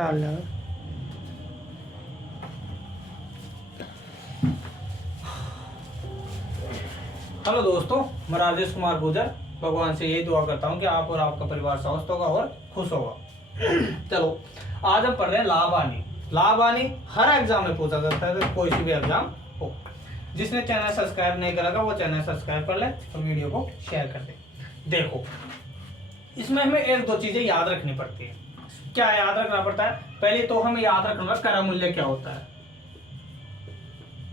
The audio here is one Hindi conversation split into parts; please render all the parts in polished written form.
साला। हेलो दोस्तों, मैं राजेश कुमार गुजर भगवान से यही दुआ करता हूँ कि आप और आपका परिवार स्वस्थ होगा और खुश होगा। चलो, आज हम पढ़ रहे हैं लाभ हानि। लाभ हानि हर एग्जाम में पूछा जाता है, तो कोई सी भी एग्जाम हो। जिसने चैनल सब्सक्राइब नहीं करा था वो चैनल सब्सक्राइब कर ले और वीडियो को शेयर कर दे। देखो, इसमें हमें एक दो चीजें याद रखनी पड़ती है। क्या याद रखना पड़ता है? पहले तो हमें याद रखना क्रय मूल्य क्या होता है।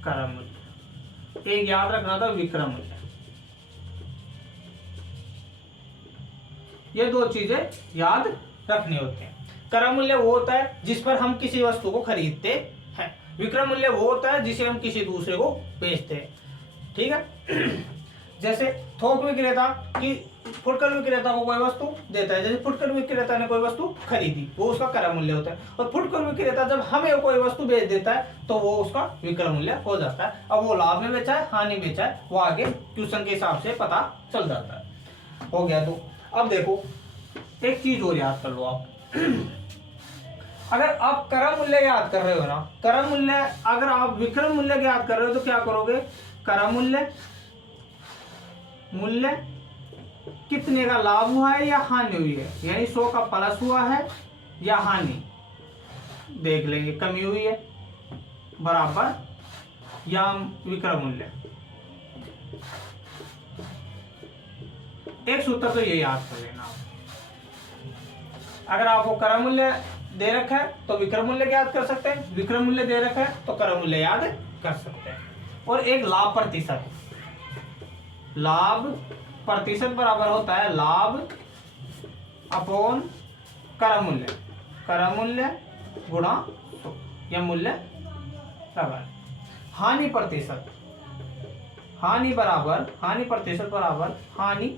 क्रय मूल्य एक याद रखना था, विक्रय मूल्य। ये दो चीजें याद रखनी होती हैं। क्रय मूल्य वो होता है जिस पर हम किसी वस्तु को खरीदते हैं। विक्रय मूल्य वो होता है जिसे हम किसी दूसरे को बेचते हैं। ठीक है। जैसे थोक विक्रेता की फुटकर विक्रेता को कोई वस्तु देता है, जैसे फुटकर विक्रेता ने कोई वस्तु खरीदी, वो उसका क्रय मूल्य होता है। और फुटकर विक्रेता जब हमें कोई वस्तु बेच देता है तो वो उसका विक्रय मूल्य हो जाता है। अब वो लाभ में बेचा है, हानि बेचा है, वो आगे क्वेश्चन के हिसाब से पता चल जाता है। हो गया। तो अब देखो, एक चीज और याद कर लो आप। अगर आप क्रय मूल्य याद कर रहे हो ना, क्रय मूल्य, अगर आप विक्रय मूल्य याद कर रहे हो तो क्या करोगे? क्रय मूल्य, मूल्य कितने का लाभ हुआ है या हानि हुई है, यानी 100 का प्लस हुआ है या हानि, देख लेंगे। कमी हुई है बराबर या विक्रय मूल्य। एक सूत्र तो ये याद कर लेना। अगर आपको क्रय मूल्य दे रखा है तो विक्रय मूल्य याद कर सकते हैं, विक्रय मूल्य दे रखा है तो क्रय मूल्य याद कर सकते हैं। और एक लाभ प्रतिशत, लाभ प्रतिशत बराबर होता है लाभ अपॉन क्रय मूल्य, क्रय मूल्य गुणा 100 या मूल्य बराबर हानि प्रतिशत, हानि बराबर हानि प्रतिशत बराबर हानि,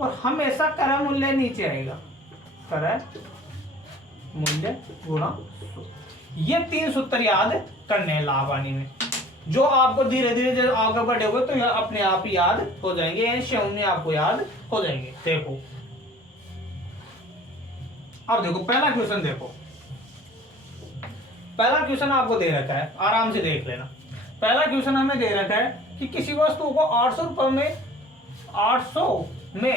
और हमेशा क्रय मूल्य नीचे आएगा, क्रय मूल्य गुणा 100। ये 3 सूत्र याद करने हैं लाभ हानि में, जो आपको धीरे धीरे जब आगे बढ़ोगे तो यह अपने आप ही याद हो जाएंगे, यानी स्वयं में आपको याद हो जाएंगे। देखो, अब देखो पहला क्वेश्चन। देखो, पहला क्वेश्चन आपको दे रखा है, आराम से देख लेना। पहला क्वेश्चन हमें दे रखा है कि किसी वस्तु को 800 रुपए में, 800 में,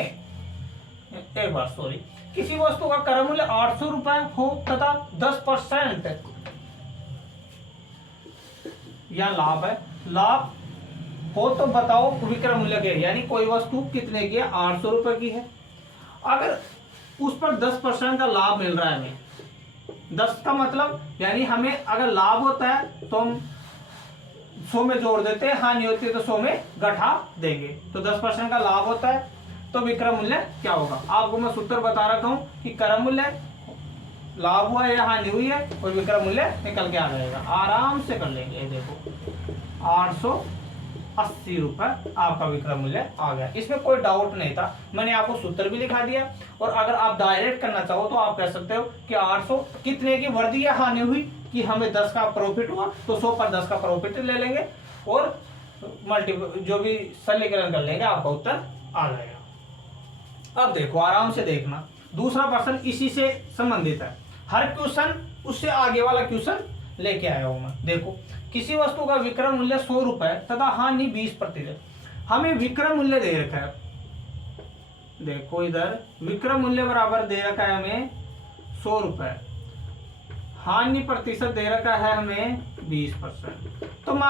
एक बार सॉरी, किसी वस्तु का क्रय मूल्य 800 रुपए हो तथा 10% या लाभ है। लाभ हो तो बताओ विक्रय मूल्य क्या है, यानी कोई वस्तु कितने की है? 800 रुपए की है। अगर उस पर 10% का लाभ मिल रहा है हमें, 10 का मतलब यानी हमें अगर लाभ होता है तो हम 100 में जोड़ देते हैं, हानि होती है तो 100 में घटा देंगे। तो 10% का लाभ होता है तो विक्रय मूल्य क्या होगा? आपको मैं सूत्र बता रखा हूं कि क्रय मूल्य लाभ हुआ है या हानि हुई है और विक्रय मूल्य निकल के आ जाएगा। आराम से कर लेंगे। देखो, 880 रुपए आपका विक्रय मूल्य आ गया। इसमें कोई डाउट नहीं था, मैंने आपको सूत्र भी लिखा दिया। और अगर आप डायरेक्ट करना चाहो तो आप कह सकते हो कि 800 कितने की वर्दी या हानि हुई, कि हमें 10 का प्रॉफिट हुआ तो 100 पर 10 का प्रॉफिट ले लेंगे और जो भी सरलीकरण कर लेंगे, आपका उत्तर आ जाएगा। अब देखो, आराम से देखना, दूसरा प्रश्न इसी से संबंधित है। हर क्वेश्चन उससे आगे वाला क्वेश्चन लेके आया हूं मैं। देखो, किसी वस्तु का विक्रय मूल्य 100 रुपए तथा हानि 20%। हमें विक्रय मूल्य दे रखा है, देखो इधर विक्रय मूल्य बराबर दे रखा है हमें 100 रुपए, हानि प्रतिशत दे रखा है हमें 20%। तो मैं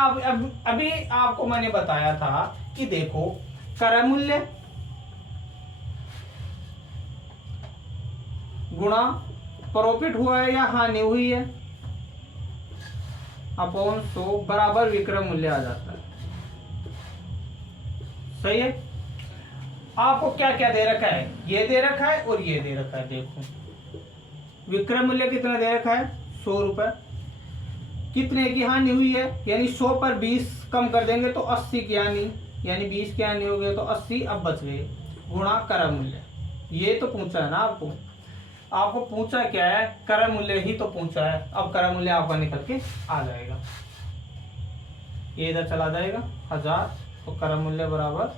अभी आपको मैंने बताया था कि देखो, क्रय मूल्य गुणा प्रॉफिट हुआ है या हानि हुई है अपॉन 100 बराबर विक्रय मूल्य आ जाता है। सही है। आपको क्या क्या दे रखा है? ये दे रखा है और ये दे रखा है। देखो, विक्रय मूल्य कितना दे रखा है? 100 रुपए। कितने की हानि हुई है, यानी 100 पर 20 कम कर देंगे तो 80 की हानि, यानी 20 की हानि हो गई तो 80 अब बच गए, गुणा क्रय मूल्य। ये तो पूछा है ना आपको, आपको पूछा क्या है? क्रय मूल्य ही तो पूछा है। अब क्रय मूल्य आपका निकल के आ जाएगा, ये इधर चला जाएगा 1000, तो क्रय मूल्य बराबर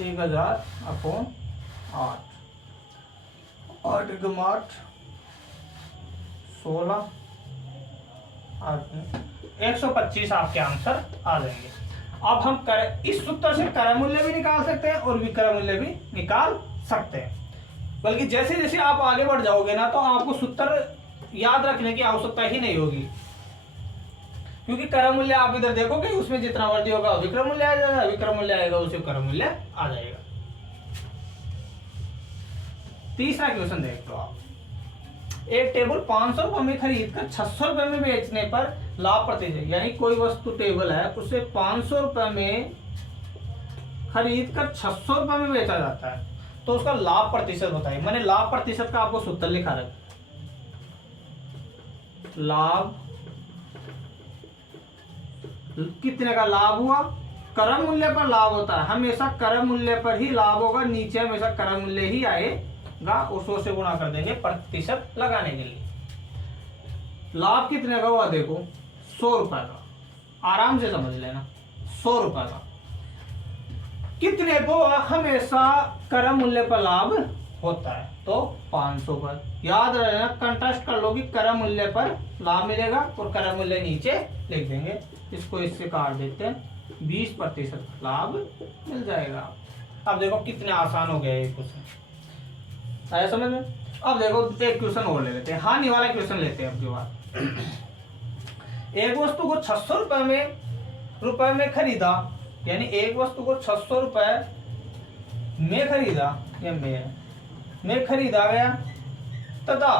1000 अपॉन 8। 8 एकम 8 16 125 आपके आंसर आ जाएंगे। अब हम इस सूत्र से क्रय मूल्य भी निकाल सकते हैं और विक्रय मूल्य भी निकाल सकते हैं। बल्कि जैसे जैसे आप आगे बढ़ जाओगे ना तो आपको सूत्र याद रखने की आवश्यकता ही नहीं होगी, क्योंकि क्रय मूल्य आप इधर देखोगे उसमें जितना वृद्धि होगा विक्रय मूल्य आ जाएगा, विक्रय मूल्य आएगा उसे क्रय मूल्य आ जाएगा। तीसरा क्वेश्चन देख लो आप। एक टेबल 500 रुपए में खरीद कर 600 रुपए में बेचने पर लाभ प्रतिशत, यानी कोई वस्तु टेबल है उसे 500 रुपए में खरीद कर 600 रुपए में बेचा जाता है, तो उसका लाभ प्रतिशत बताइए। मैंने लाभ प्रतिशत का आपको सूत्र लिखा है। लाभ कितने का लाभ हुआ, क्रय मूल्य पर लाभ होता है, हमेशा क्रय मूल्य पर ही लाभ होगा, नीचे हमेशा क्रय मूल्य ही आएगा, उसको से गुणा कर देंगे प्रतिशत लगाने के लिए। लाभ कितने का हुआ देखो 100 रुपए का, आराम से समझ लेना 100 रुपए का। कितने को हमेशा क्रय मूल्य पर लाभ होता है, तो 500 पर। याद रखना, कंट्रास्ट कर लो कि क्रय मूल्य पर लाभ मिलेगा और क्रय मूल्य नीचे लिख देंगे, इसको इससे काट देते हैं, 20% लाभ मिल जाएगा। अब देखो कितने आसान हो गया ये क्वेश्चन, आया समझ में। अब देखो एक क्वेश्चन और ले लेते हैं, हानि वाला क्वेश्चन लेते हैं अब की बात। एक वस्तु को 600 रुपए में खरीदा, यानी एक वस्तु को 600 रुपए में खरीदा या में खरीदा गया तथा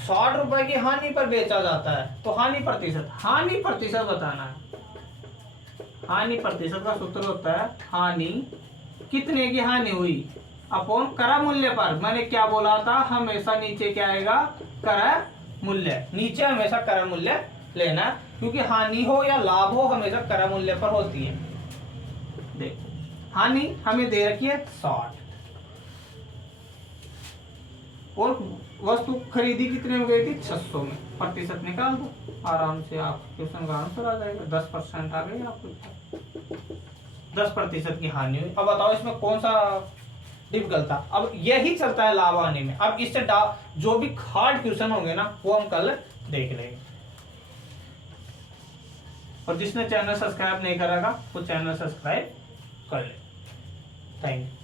60 रुपए की हानि पर बेचा जाता है, तो हानि प्रतिशत बताना है। हानि प्रतिशत का सूत्र होता है हानि, कितने की हानि हुई अपॉन क्रय मूल्य पर। मैंने क्या बोला था, हमेशा नीचे क्या आएगा क्रय मूल्य, नीचे हमेशा क्रय मूल्य लेना, क्योंकि हानि हो या लाभ हो हमेशा क्रय मूल्य पर होती है। देखो हानि हमें दे रखी है 60 और वस्तु खरीदी कितने में गई थी 600 में, प्रतिशत निकाल दो, आराम से आप क्वेश्चन का आंसर आ जाएगा। 10% आ गई आपको, 10% की हानि हुई। अब बताओ इसमें कौन सा डिफिकल्ट था। अब यही चलता है लाभ हानि में। अब इससे जो भी हार्ड क्वेश्चन होंगे ना वो हम कल देख लेंगे। और जिसने चैनल सब्सक्राइब नहीं करेगा वो चैनल सब्सक्राइब कर ले। Thank you.